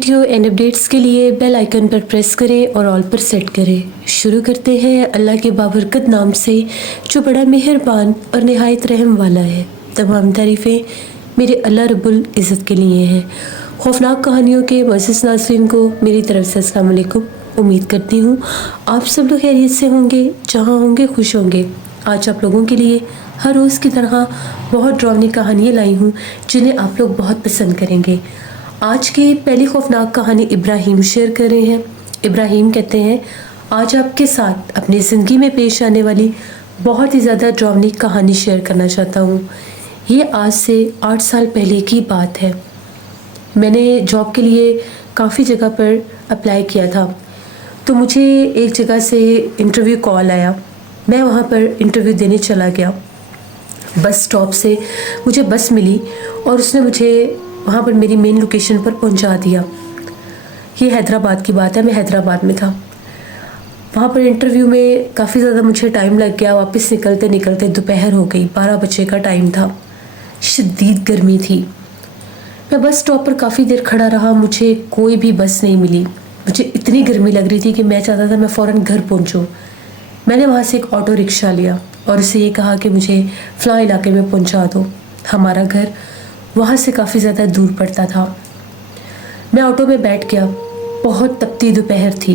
Video and updates के लिए bell icon पर प्रेस करें और ऑल पर सेट करें। शुरू करते हैं अल्लाह के बाबरकत नाम से जो बड़ा मेहरबान और नहायत रहम वाला है। तमाम तारीफ़ें मेरे अल्लाह रब्बुल इज़्ज़त के लिए हैं। खौफनाक कहानियों के मुअज़्ज़ज़ नाज़रीन को मेरी तरफ से अस्सलाम वालेकुम। उम्मीद करती हूँ आप सब लोग खैरियत से होंगे, जहाँ होंगे खुश होंगे। आज आप लोगों के लिए हर रोज़ की तरह बहुत ड्रावनी कहानियाँ लाई हूँ जिन्हें आप लोग बहुत पसंद करेंगे। आज की पहली खौफनाक कहानी इब्राहिम शेयर कर रहे हैं। इब्राहिम कहते हैं, आज आपके साथ अपनी ज़िंदगी में पेश आने वाली बहुत ही ज़्यादा ड्रावनी कहानी शेयर करना चाहता हूँ। ये आज से 8 साल पहले की बात है। मैंने जॉब के लिए काफ़ी जगह पर अप्लाई किया था, तो मुझे एक जगह से इंटरव्यू कॉल आया। मैं वहाँ पर इंटरव्यू देने चला गया। बस स्टॉप से मुझे बस मिली और उसने मुझे वहाँ पर मेरी मेन लोकेशन पर पहुँचा दिया। ये हैदराबाद की बात है, मैं हैदराबाद में था। वहाँ पर इंटरव्यू में काफ़ी ज़्यादा मुझे टाइम लग गया। वापस निकलते निकलते दोपहर हो गई, 12 बजे का टाइम था। शदीद गर्मी थी। मैं बस स्टॉप पर काफ़ी देर खड़ा रहा, मुझे कोई भी बस नहीं मिली। मुझे इतनी गर्मी लग रही थी कि मैं चाहता था मैं फ़ौरन घर पहुँचूँ। मैंने वहाँ से एक ऑटो रिक्शा लिया और उसे ये कहा कि मुझे फ़लाँ इलाके में पहुँचा दो। हमारा घर वहाँ से काफ़ी ज़्यादा दूर पड़ता था। मैं ऑटो में बैठ गया। बहुत तपती दोपहर थी।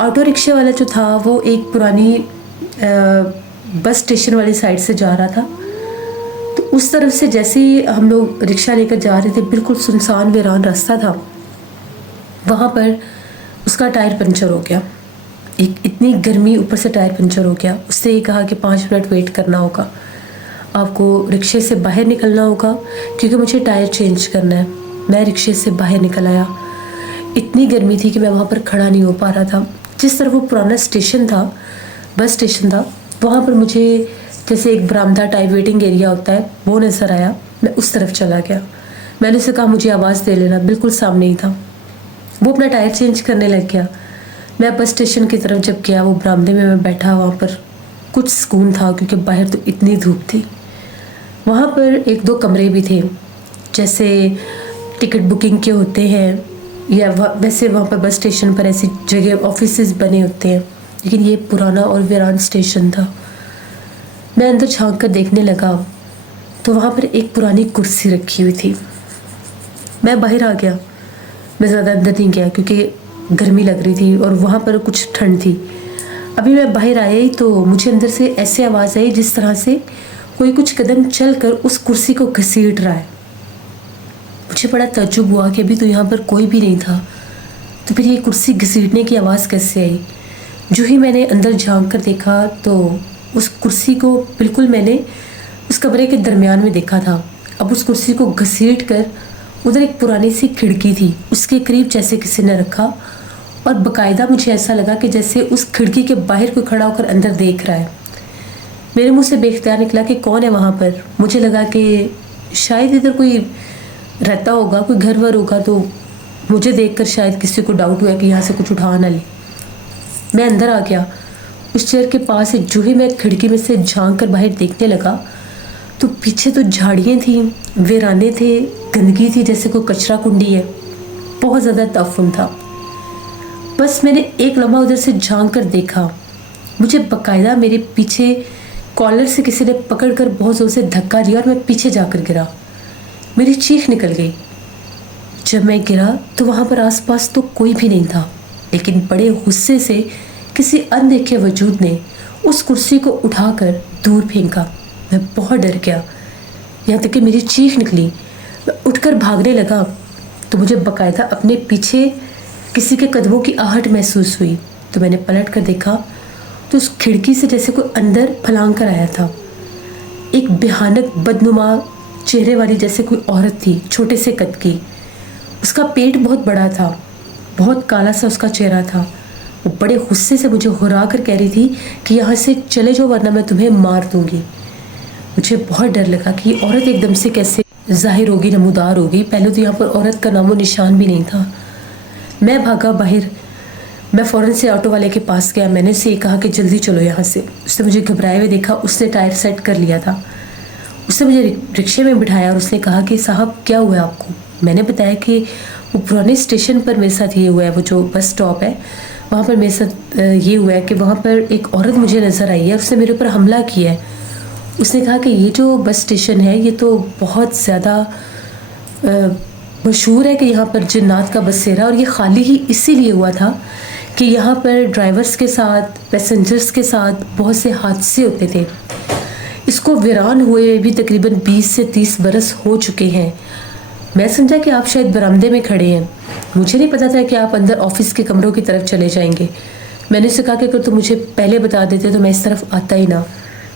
ऑटो रिक्शे वाला जो था वो एक पुरानी बस स्टेशन वाली साइड से जा रहा था। तो उस तरफ से जैसे ही हम लोग रिक्शा लेकर जा रहे थे, बिल्कुल सुनसान वीरान रास्ता था। वहाँ पर उसका टायर पंचर हो गया। एक इतनी गर्मी, ऊपर से टायर पंचर हो गया। उससे ये कहा कि 5 मिनट वेट करना होगा, आपको रिक्शे से बाहर निकलना होगा क्योंकि मुझे टायर चेंज करना है। मैं रिक्शे से बाहर निकल आया। इतनी गर्मी थी कि मैं वहाँ पर खड़ा नहीं हो पा रहा था। जिस तरह वो पुराना स्टेशन था, बस स्टेशन था, वहाँ पर मुझे जैसे एक बरामदा टाइप वेटिंग एरिया होता है, वो नज़र आया। मैं उस तरफ चला गया। मैंने उसे कहा मुझे आवाज़ दे लेना। बिल्कुल सामने ही था। वो अपना टायर चेंज करने लग गया। मैं बस स्टेशन की तरफ जब गया, वो बरामदे में मैं बैठा, वहाँ पर कुछ सुकून था क्योंकि बाहर तो इतनी धूप थी। वहाँ पर 1-2 कमरे भी थे, जैसे टिकट बुकिंग के होते हैं, या वैसे वहाँ पर बस स्टेशन पर ऐसी जगह ऑफिसेज बने होते हैं, लेकिन ये पुराना और वीरान स्टेशन था। मैं अंदर झांक कर देखने लगा तो वहाँ पर एक पुरानी कुर्सी रखी हुई थी। मैं बाहर आ गया। मैं ज़्यादा अंदर नहीं गया क्योंकि गर्मी लग रही थी और वहाँ पर कुछ ठंड थी। अभी मैं बाहर आया ही तो मुझे अंदर से ऐसी आवाज़ आई जिस तरह से कोई कुछ कदम चल कर उस कुर्सी को घसीट रहा है। मुझे बड़ा तज्जुब हुआ कि अभी तो यहाँ पर कोई भी नहीं था, तो फिर ये कुर्सी घसीटने की आवाज़ कैसे आई। जो ही मैंने अंदर झांक कर देखा तो उस कुर्सी को बिल्कुल मैंने उस कमरे के दरमियान में देखा था। अब उस कुर्सी को घसीट कर उधर एक पुरानी सी खिड़की थी, उसके करीब जैसे किसी ने रखा, और बाकायदा मुझे ऐसा लगा कि जैसे उस खिड़की के बाहर कोई खड़ा होकर अंदर देख रहा है। मेरे मुंह से बेख्तियार निकला कि कौन है वहाँ पर। मुझे लगा कि शायद इधर कोई रहता होगा, कोई घर वर होगा, तो मुझे देखकर शायद किसी को डाउट हुआ कि यहाँ से कुछ उठा ना ले। मैं अंदर आ गया। उस चेयर के पास जो ही मैं खिड़की में से झांक कर बाहर देखने लगा तो पीछे तो झाड़ियाँ थी, वीराने थे, गंदगी थी, जैसे कोई कचरा कुंडी है। बहुत ज़्यादा ताफुन था। बस मैंने एक लम्हा उधर से झांक कर देखा। मुझे बाकायदा मेरे पीछे कॉलर से किसी ने पकड़ कर बहुत ज़ोर से धक्का दिया और मैं पीछे जाकर गिरा। मेरी चीख निकल गई। जब मैं गिरा तो वहाँ पर आसपास तो कोई भी नहीं था, लेकिन बड़े गुस्से से किसी अनदेखे वजूद ने उस कुर्सी को उठाकर दूर फेंका। मैं बहुत डर गया, यहाँ तक कि मेरी चीख निकली। मैं उठकर भागने लगा तो मुझे बाकायदा अपने पीछे किसी के कदमों की आहट महसूस हुई। तो मैंने पलट कर देखा तो उस खिड़की से जैसे कोई अंदर फलांग कर आया था। एक भयानक बदनुमा चेहरे वाली जैसे कोई औरत थी, छोटे से कद की। उसका पेट बहुत बड़ा था, बहुत काला सा उसका चेहरा था। वो बड़े गुस्से से मुझे हुर्रा कर कह रही थी कि यहाँ से चले जाओ वरना मैं तुम्हें मार दूंगी। मुझे बहुत डर लगा कि ये औरत एकदम से कैसे जाहिर होगी, नमूदार होगी। पहले तो यहाँ पर औरत का नामो निशान भी नहीं था। मैं भागा बाहर। मैं फ़ौरन से ऑटो वाले के पास गया। मैंने उसे कहा कि जल्दी चलो यहाँ से। उसने मुझे घबराए हुए देखा। उसने टायर सेट कर लिया था। उसने मुझे रिक्शे में बिठाया और उसने कहा कि साहब क्या हुआ आपको। मैंने बताया कि وہ پرانے اسٹیشن پر میرے ساتھ یہ ہوا ہے، وہ جو بس اسٹاپ ہے وہاں پر میرے ساتھ یہ ہوا ہے کہ وہاں پر ایک عورت مجھے نظر آئی ہے، اس نے میرے اوپر حملہ کیا ہے۔ اس نے کہا کہ یہ جو بس اسٹیشن ہے یہ تو بہت زیادہ مشہور ہے کہ یہاں پر جنات کا بسیرا، اور یہ خالی ہی اسی لیے ہوا تھا کہ یہاں پر ڈرائیورز کے ساتھ پیسنجرز کے ساتھ بہت سے حادثے ہوتے تھے۔ اس کو ویران ہوئے بھی تقریباً 20 سے 30 برس ہو چکے ہیں۔ میں سمجھا کہ آپ شاید برآمدے میں کھڑے ہیں، مجھے نہیں پتا تھا کہ آپ اندر آفس کے کمروں کی طرف چلے جائیں گے۔ میں نے اسے کہا کہ اگر تم مجھے پہلے بتا دیتے تو میں اس طرف آتا ہی نہ۔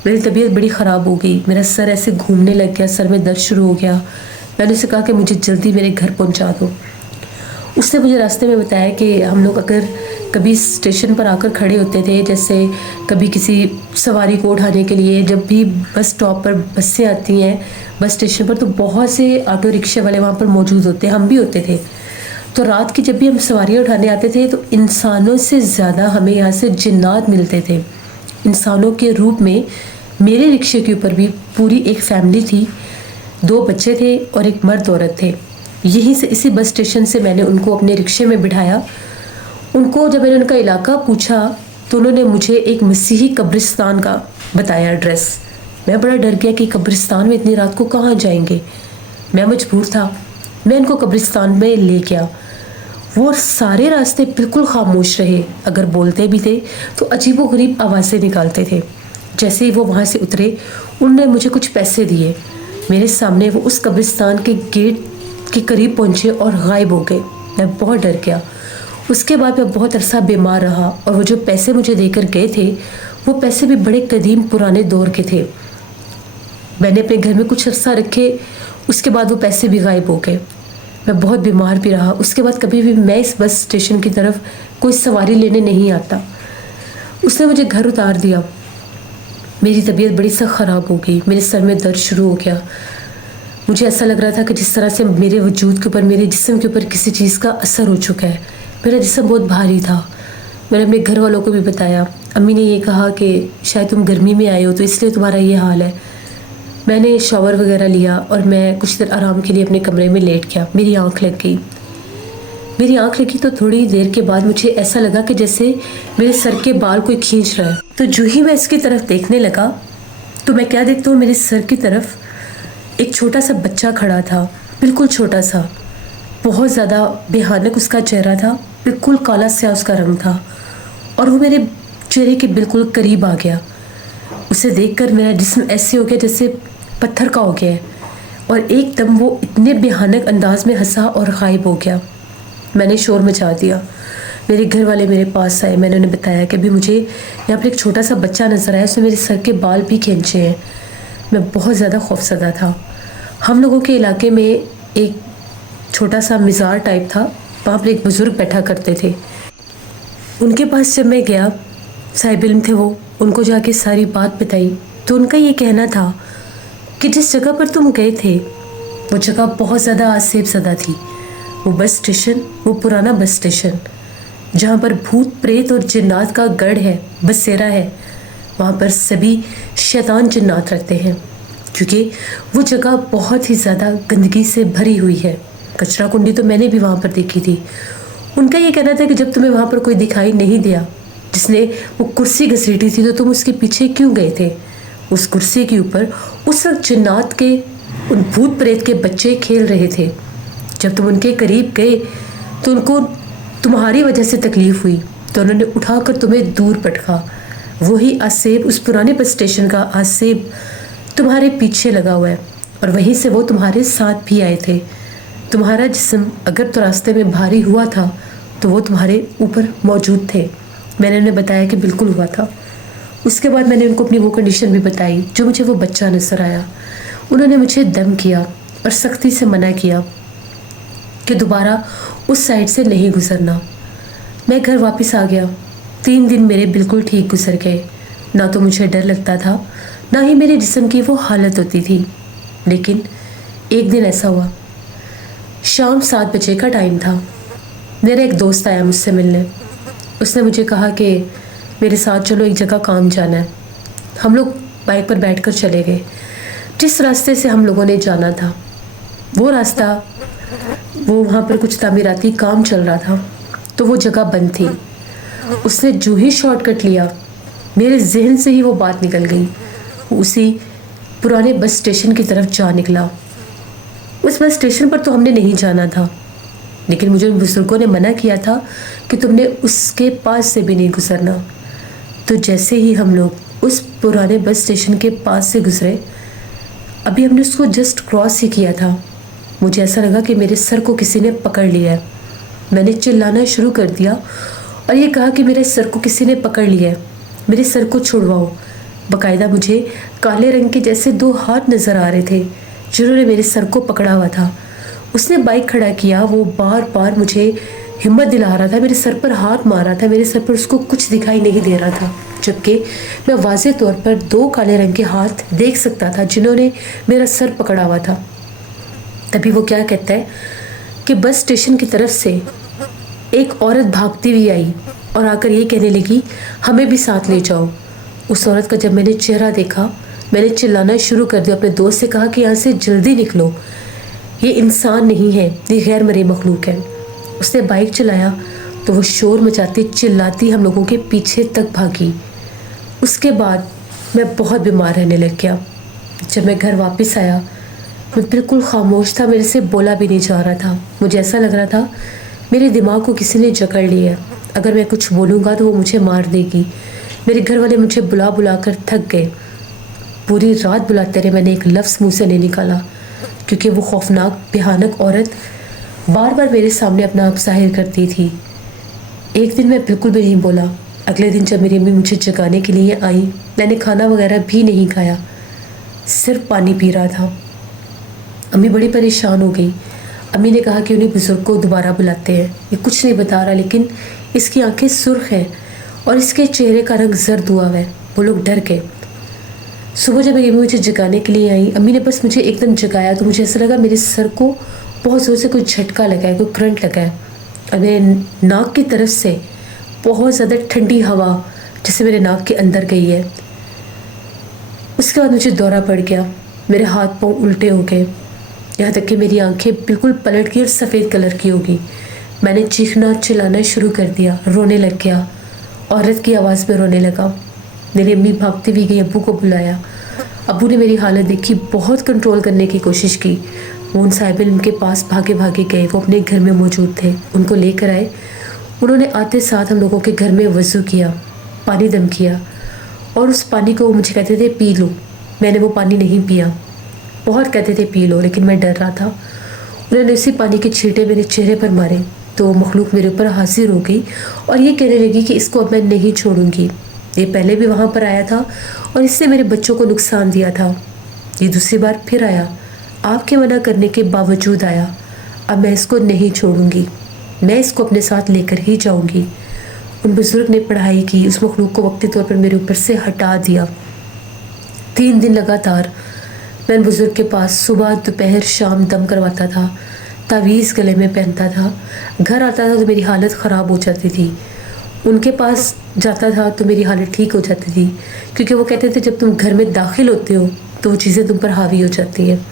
میری طبیعت بڑی خراب ہو گئی، میرا سر ایسے گھومنے لگ گیا، سر میں درد شروع ہو گیا۔ میں نے اسے کہا کہ مجھے جلدی میرے گھر پہنچا دو۔ اس نے مجھے راستے میں بتایا کہ ہم لوگ اگر کبھی اسٹیشن پر آ کر کھڑے ہوتے تھے، جیسے کبھی کسی سواری کو اٹھانے کے لیے، جب بھی بس اسٹاپ پر بسیں آتی ہیں بس اسٹیشن پر، تو بہت سے آٹو رکشے والے وہاں پر موجود ہوتے ہیں، ہم بھی ہوتے تھے۔ تو رات کی جب بھی ہم سواریاں اٹھانے آتے تھے تو انسانوں سے زیادہ ہمیں یہاں سے جنات ملتے تھے، انسانوں کے روپ میں۔ میرے رکشے کے اوپر بھی پوری ایک فیملی تھی، 2 بچے تھے اور ایک مرد عورت تھے۔ یہیں سے اسی بس اسٹیشن سے میں نے ان کو اپنے رکشے میں بٹھایا۔ ان کو جب میں نے ان کا علاقہ پوچھا تو انہوں نے مجھے ایک مسیحی قبرستان کا بتایا ایڈریس۔ میں بڑا ڈر گیا کہ قبرستان میں اتنی رات کو کہاں جائیں گے۔ میں مجبور تھا، میں ان کو قبرستان میں لے گیا۔ وہ سارے راستے بالکل خاموش رہے، اگر بولتے بھی تھے تو عجیب و غریب آوازیں نکالتے تھے۔ جیسے ہی وہ وہاں سے اترے انہوں نے مجھے کچھ پیسے دیے، میرے سامنے وہ اس قبرستان کے گیٹ کے قریب پہنچے اور غائب ہو گئے۔ میں بہت ڈر گیا۔ اس کے بعد میں بہت عرصہ بیمار رہا، اور وہ جو پیسے مجھے دے کر گئے تھے وہ پیسے بھی بڑے قدیم پرانے دور کے تھے۔ میں نے اپنے گھر میں کچھ عرصہ رکھے، اس کے بعد وہ پیسے بھی غائب ہو گئے۔ میں بہت بیمار بھی رہا۔ اس کے بعد کبھی بھی میں اس بس اسٹیشن کی طرف کوئی سواری لینے نہیں آتا۔ اس نے مجھے گھر اتار دیا۔ میری طبیعت بڑی سخت خراب ہو گئی، میرے سر میں درد شروع ہو گیا۔ مجھے ایسا لگ رہا تھا کہ جس طرح سے میرے وجود کے اوپر، میرے جسم کے اوپر کسی چیز کا اثر ہو چکا ہے۔ میرا جسم بہت بھاری تھا۔ میں نے اپنے گھر والوں کو بھی بتایا۔ امی نے یہ کہا کہ شاید تم گرمی میں آئے ہو تو اس لیے تمہارا یہ حال ہے۔ میں نے شاور وغیرہ لیا اور میں کچھ دیر آرام کے لیے اپنے کمرے میں لیٹ گیا۔ میری آنکھ لگ گئی۔ میری آنکھ لگی تو تھوڑی دیر کے بعد مجھے ایسا لگا کہ جیسے میرے سر کے بال کوئی کھینچ رہا ہے۔ تو جو ہی میں اس کی طرف دیکھنے لگا تو میں کیا دیکھتا ہوں، میرے سر کی طرف ایک چھوٹا سا بچہ کھڑا تھا، بالکل چھوٹا سا، بہت زیادہ بھیانک اس کا چہرہ تھا، بالکل کالا سیاہ اس کا رنگ تھا، اور وہ میرے چہرے کے بالکل قریب آ گیا۔ اسے دیکھ کر میرا جسم ایسے ہو گیا جیسے پتھر کا ہو گیا ہے، اور ایک دم وہ اتنے بھیانک انداز میں ہنسا اور غائب ہو گیا۔ میں نے شور مچا دیا۔ میرے گھر والے میرے پاس آئے، میں نے انہیں بتایا کہ ابھی مجھے یہاں پر ایک چھوٹا سا بچہ نظر آیا، اس نے میرے سر کے بال بھی کھینچے ہیں۔ میں بہت زیادہ خوفزدہ تھا۔ ہم لوگوں کے علاقے میں ایک چھوٹا سا مزار ٹائپ تھا، وہاں پر ایک بزرگ بیٹھا کرتے تھے۔ ان کے پاس جب میں گیا، صاحب علم تھے وہ، ان کو جا کے ساری بات بتائی تو ان کا یہ کہنا تھا کہ جس جگہ پر تم گئے تھے وہ جگہ بہت زیادہ آسیب زدہ تھی۔ وہ بس اسٹیشن، وہ پرانا بس اسٹیشن جہاں پر بھوت پریت اور جنات کا گڑھ ہے، بسیرا ہے، وہاں پر سبھی شیطان جنات رہتے ہیں، کیونکہ وہ جگہ بہت ہی زیادہ گندگی سے بھری ہوئی ہے۔ کچرا کنڈی تو میں نے بھی وہاں پر دیکھی تھی۔ ان کا یہ کہنا تھا کہ جب تمہیں وہاں پر کوئی دکھائی نہیں دیا جس نے وہ کرسی گھسیٹی تھی تو تم اس کے پیچھے کیوں گئے تھے؟ اس کرسی کے اوپر اس وقت جنات کے، ان بھوت پریت کے بچے کھیل رہے تھے۔ جب تم ان کے قریب گئے تو ان کو تمہاری وجہ سے تکلیف ہوئی تو انہوں نے اٹھا کر تمہیں دور پٹکا۔ وہی آسیب، اس پرانے بس اسٹیشن کا آسیب تمہارے پیچھے لگا ہوا ہے، اور وہیں سے وہ تمہارے ساتھ بھی آئے تھے۔ تمہارا جسم اگر تو راستے میں بھاری ہوا تھا تو وہ تمہارے اوپر موجود تھے۔ میں نے انہیں بتایا کہ بالکل ہوا تھا۔ اس کے بعد میں نے ان کو اپنی وہ کنڈیشن بھی بتائی جو مجھے وہ بچہ نظر آیا۔ انہوں نے مجھے دم کیا اور سختی سے منع کیا کہ دوبارہ اس سائڈ سے نہیں گزرنا۔ میں گھر واپس آ گیا۔ 3 دن میرے بالکل ٹھیک گزر گئے، نہ تو مجھے ڈر لگتا تھا نہ ہی میرے جسم کی وہ حالت ہوتی تھی۔ لیکن ایک دن ایسا ہوا، شام 7 بجے کا ٹائم تھا۔ میرا ایک دوست آیا مجھ سے ملنے۔ اس نے مجھے کہا کہ میرے ساتھ چلو، ایک جگہ کام جانا ہے۔ ہم لوگ بائک پر بیٹھ کر چلے گئے۔ جس راستے سے ہم لوگوں نے جانا تھا وہ راستہ وہ वहाँ पर कुछ तामीराती काम चल रहा था, तो वो जगह बंद थी। उसने जो ही शॉर्टकट लिया, मेरे जहन से ही वो बात निकल गई। वो उसी पुराने बस स्टेशन की तरफ जा निकला। उस बस स्टेशन पर तो हमने नहीं जाना था, लेकिन मुझे उन बुजुर्गों ने मना किया था कि तुमने उसके पास से भी नहीं गुजरना। तो जैसे ही हम लोग उस पुराने बस स्टेशन के पास से गुजरे, अभी हमने उसको जस्ट क्रॉस ही किया था, मुझे ऐसा लगा कि मेरे सर को किसी ने पकड़ लिया है। मैंने चिल्लाना शुरू कर दिया और ये कहा कि मेरे सर को किसी ने पकड़ लिया है, मेरे सर को छुड़वाओ। बाकायदा मुझे काले रंग के जैसे 2 हाथ नज़र आ रहे थे जिन्होंने मेरे सर को पकड़ा हुआ था। उसने बाइक खड़ा किया, वो बार बार मुझे हिम्मत दिला रहा था, मेरे सर पर हाथ मार रहा था, मेरे सर पर उसको कुछ दिखाई नहीं दे रहा था, जबकि मैं वाज़े तौर पर 2 काले रंग के हाथ देख सकता था जिन्होंने मेरा सर पकड़ा हुआ था। तभी वो क्या कहता है कि बस स्टेशन की तरफ से एक औरत भागती हुई आई और आकर ये कहने लगी, हमें भी साथ ले जाओ। उस औरत का जब मैंने चेहरा देखा, मैंने चिल्लाना शुरू कर दिया। अपने दोस्त से कहा कि यहाँ से जल्दी निकलो, ये इंसान नहीं है, ये गैर मरे मखलूक है। उसने बाइक चलाया तो वो शोर मचाती चिल्लाती हम लोगों के पीछे तक भागी। उसके बाद मैं बहुत बीमार रहने लग गया। जब मैं घर वापस आया, मैं बिल्कुल खामोश था, मेरे से बोला भी नहीं जा रहा था। मुझे ऐसा लग रहा था मेरे दिमाग को किसी ने जकड़ लिया है, अगर मैं कुछ बोलूँगा तो वो मुझे मार देगी। मेरे घर वाले मुझे बुला बुला कर थक गए। पूरी रात बुलाते रहे, मैंने एक लफ्ज़ मुँह से नहीं निकाला, क्योंकि वो खौफनाक भयानक औरत बार बार मेरे सामने अपना आप ज़ाहिर करती थी। एक दिन मैं बिल्कुल भी नहीं बोला। अगले दिन जब मेरी अम्मी मुझे जगाने के लिए आई, मैंने खाना वगैरह भी नहीं खाया, सिर्फ पानी पी रहा था। अम्मी बड़ी परेशान हो गई। अम्मी ने कहा कि उन्हें बुजुर्ग को दोबारा बुलाते हैं, ये कुछ नहीं बता रहा, लेकिन इसकी आंखें सुर्ख हैं और इसके चेहरे का रंग जर्द हुआ है। वो लोग डर गए। सुबह जब मेरी अम्मी मुझे जगाने के लिए आई, अम्मी ने बस मुझे एकदम जगाया तो मुझे ऐसा लगा मेरे सर को बहुत ज़ोर से कोई झटका लगा है, कोई करंट लगा है और मेरे नाक की तरफ से बहुत ज़्यादा ठंडी हवा जैसे मेरे नाक के अंदर गई है। उसके बाद मुझे दौरा पड़ गया, मेरे हाथ पाँव उल्टे हो गए, यहाँ तक कि मेरी आंखें बिल्कुल पलट गई और सफ़ेद कलर की हो गई। मैंने चीखना चिल्लाना शुरू कर दिया, रोने लग गया, औरत की आवाज़ में रोने लगा। मेरी अम्मी भागती हुई गई, अब्बू को बुलाया। अब्बू ने मेरी हालत देखी, बहुत कंट्रोल करने की कोशिश की। वो उन साहिबिन उनके पास भागे भागे गए, वो अपने घर में मौजूद थे, उनको लेकर आए। उन्होंने आते साथ हम लोगों के घर में वज़ू किया, पानी दम किया और उस पानी को मुझे कहते थे पी लो। मैंने वो पानी नहीं पिया, बहुत कहते थे पी लो, लेकिन मैं डर रहा था। उन्होंने उसी पानी के छींटे मेरे चेहरे पर मारे तो मखलूक मेरे ऊपर हाजिर हो गई और ये कहने लगी कि इसको अब मैं नहीं छोड़ूंगी। ये पहले भी वहाँ पर आया था और इससे मेरे बच्चों को नुकसान दिया था। ये दूसरी बार फिर आया, आपके मना करने के बावजूद आया। अब मैं इसको नहीं छोड़ूंगी, मैं इसको अपने साथ लेकर ही जाऊंगी। उन बुज़ुर्ग ने पढ़ाई की, उस मखलूक को वक्ती तौर पर मेरे ऊपर से हटा दिया। 3 दिन लगातार मैं बुज़ुर्ग के पास सुबह दोपहर शाम दम करवाता था, तावीज़ गले में पहनता था। घर आता था तो मेरी हालत ख़राब हो जाती थी। उनके पास जाता था तो मेरी हालत ठीक हो जाती थी, क्योंकि वो कहते थे जब तुम घर में दाखिल होते हो तो वो चीज़ें तुम पर हावी हो जाती हैं।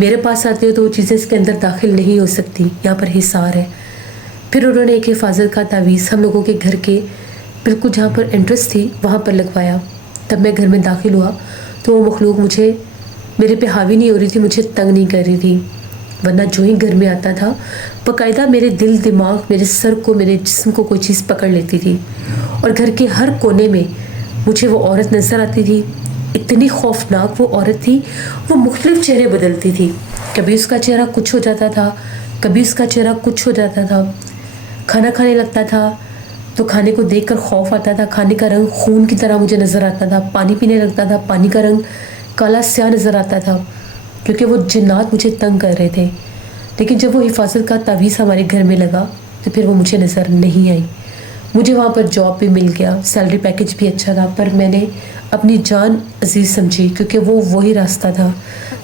मेरे पास आते हो तो वो चीज़ें इसके अंदर दाखिल नहीं हो सकती, यहाँ पर हिसार है। फिर उन्होंने एक हिफाजत का तावीज़ हम लोगों के घर के बिल्कुल जहाँ पर एंट्रेंस थी वहाँ पर लगवाया। तब मैं घर में दाखिल हुआ तो वो मखलूक मेरे पे हावी नहीं हो रही थी, मुझे तंग नहीं कर रही थी। वरना जो ही घर में आता था बाकायदा मेरे दिल दिमाग, मेरे सर को, मेरे जिस्म को कोई चीज़ पकड़ लेती थी और घर के हर कोने में मुझे वो औरत नज़र आती थी। इतनी खौफनाक वो औरत थी, वो मुख्तलिफ चेहरे बदलती थी। कभी उसका चेहरा कुछ हो जाता था, कभी उसका चेहरा कुछ हो जाता था। खाना खाने लगता था तो खाने को देखकर खौफ आता था, खाने का रंग खून की तरह मुझे नज़र आता था। पानी पीने लगता था, पानी का रंग काला स्याह नज़र आता था, क्योंकि वो जिन्नात मुझे तंग कर रहे थे। लेकिन जब वो हिफाजत का तावीज़ हमारे घर में लगा तो फिर वो मुझे नज़र नहीं आई। मुझे वहाँ पर जॉब भी मिल गया, सैलरी पैकेज भी अच्छा था, पर मैंने अपनी जान अजीज़ समझी, क्योंकि वो वही रास्ता था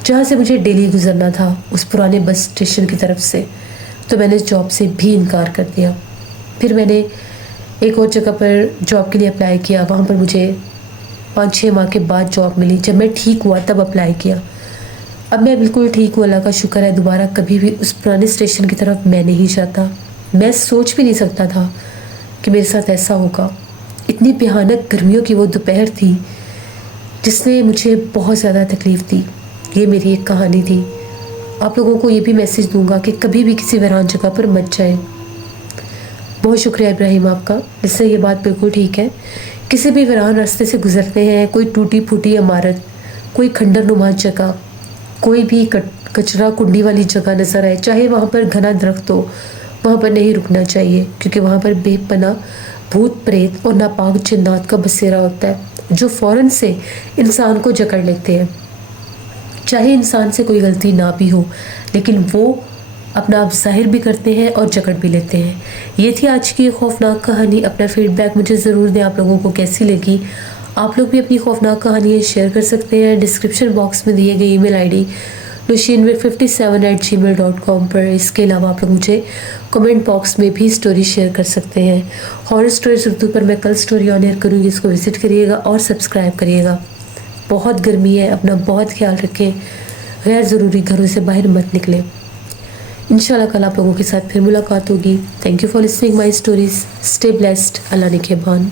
जहाँ से मुझे डेली गुजरना था, उस पुराने बस स्टेशन की तरफ से। तो मैंने इस जॉब से भी इनकार कर दिया। फिर मैंने एक और जगह पर जॉब के लिए अप्लाई किया, वहाँ पर मुझे 5-6 माह के बाद जॉब मिली। जब मैं ठीक हुआ तब अप्लाई किया। اب میں بالکل ٹھیک ہوں، اللہ کا شکر ہے. دوبارہ کبھی بھی اس پرانے اسٹیشن کی طرف میں نہیں جاتا. میں سوچ بھی نہیں سکتا تھا کہ میرے ساتھ ایسا ہوگا. اتنی بھیانک گرمیوں کی وہ دوپہر تھی جس نے مجھے بہت زیادہ تکلیف دی. یہ میری ایک کہانی تھی. آپ لوگوں کو یہ بھی میسیج دوں گا کہ کبھی بھی کسی ویران جگہ پر مت جائیں. بہت شکریہ ابراہیم آپ کا، اس سے یہ بات بالکل ٹھیک ہے. کسی بھی ویران راستے سے گزرتے ہیں، کوئی ٹوٹی پھوٹی عمارت، کوئی کھنڈر نما جگہ، کوئی بھی کچرا کنڈی والی جگہ نظر آئے، چاہے وہاں پر گھنا درخت ہو، وہاں پر نہیں رکنا چاہیے، کیونکہ وہاں پر بے پناہ بھوت پریت اور ناپاک جنات کا بسیرا ہوتا ہے جو فوراً سے انسان کو جکڑ لیتے ہیں. چاہے انسان سے کوئی غلطی نہ بھی ہو، لیکن وہ اپنا آپ ظاہر بھی کرتے ہیں اور جکڑ بھی لیتے ہیں. یہ تھی آج کی خوفناک کہانی. اپنا فیڈ بیک مجھے ضرور دیں، آپ لوگوں کو کیسی لگی. آپ لوگ بھی اپنی خوفناک کہانیاں شیئر کر سکتے ہیں ڈسکرپشن باکس میں دیے گئے ای میل آئی ڈی nushinwir57@gmail.com پر. اس کے علاوہ آپ لوگ مجھے کمنٹ باکس میں بھی سٹوری شیئر کر سکتے ہیں. ہارر سٹوریز اردو پر میں کل سٹوری آن ایئر کروں گی، اس کو وزٹ کریے گا اور سبسکرائب کریے گا. بہت گرمی ہے، اپنا بہت خیال رکھیں، غیر ضروری گھروں سے باہر مت نکلیں. انشاءاللہ کل آپ لوگوں کے ساتھ پھر ملاقات ہوگی. Thank you for listening my stories. Stay blessed. Allah نگہبان.